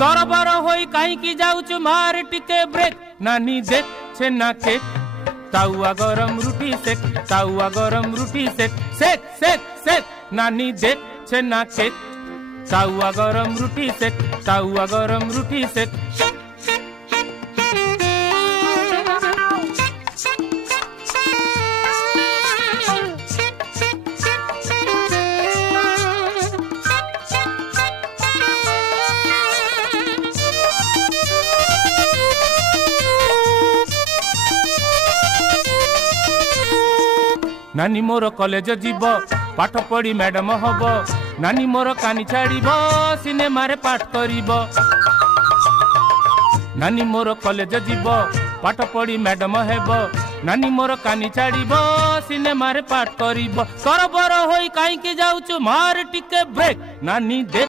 तरबर होई कहीं जाऊचु मार टिके ब्रेक नानी देख छेना केक ताउआ गरम रुटी सेक ताउआ गरम रुटी सेक सेक सेक सेक नानी देख छेना केक ताउआ गरम रुटी सेक ताउआ गरम रुटी सेक नानी मोर कॉलेज जीव पाठ पढ़ी मैडम हब नानी मोर कानी छाड़ब सिनेमा रे पाठ करिब नानी मोर कॉलेज जीव पाठ पढ़ी मैडम हेब नानी मोर कानी छाड़ब सिनेमा रे पाठ करिब तरबर होई कहीं जाऊचु मार टिके ब्रेक नानी दे